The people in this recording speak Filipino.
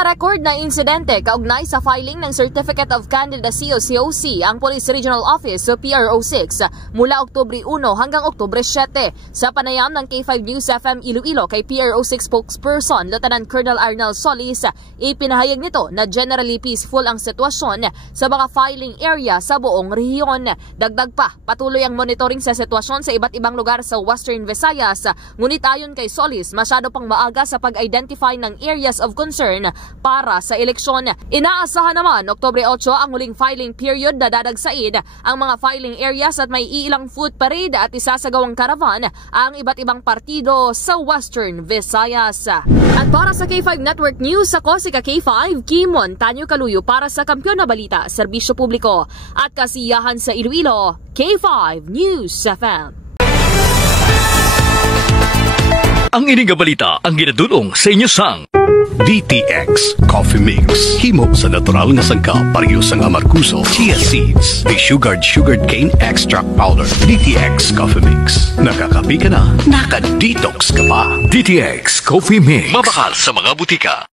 na-record na insidente kaugnay sa filing ng Certificate of Candidacy o COC ang Police Regional Office o PRO6 mula Oktubre 1 hanggang Oktubre 7. Sa panayam ng K5 News FM Iloilo kay PRO6 spokesperson Lieutenant Colonel Arnel Solis, ipinahayag nito na generally peaceful ang sitwasyon sa mga filing area sa buong rehiyon. Dagdag pa, patuloy ang monitoring sa sitwasyon sa iba't ibang lugar sa Western Visayas, ngunit ayon kay Solis, masyado pang maaga sa pag-identify ng areas of concern para sa eleksyon. Inaasahan naman Oktubre 8 ang huling filing period na dadagsain ang mga filing areas at may iilang food parade at isasagawang caravan ang iba't ibang partido sa Western Visayas. At para sa K5 Network News, ako si K5 Kimon Tanyo Kaluyo para sa Kampiyon na Balita, Serbisyo Publiko at Kasiyahan sa Iloilo, K5 News FM. Ang ining balita ang ginadulong sa inyo sang DTX Coffee Mix. Himo sa natural nga sangkap pareho sa amarkuso, chia seeds, sugared cane extract powder. DTX Coffee Mix. Nakakapi ka na, naka-detox ka pa. DTX Coffee Mix. Mabakal sa mga butika.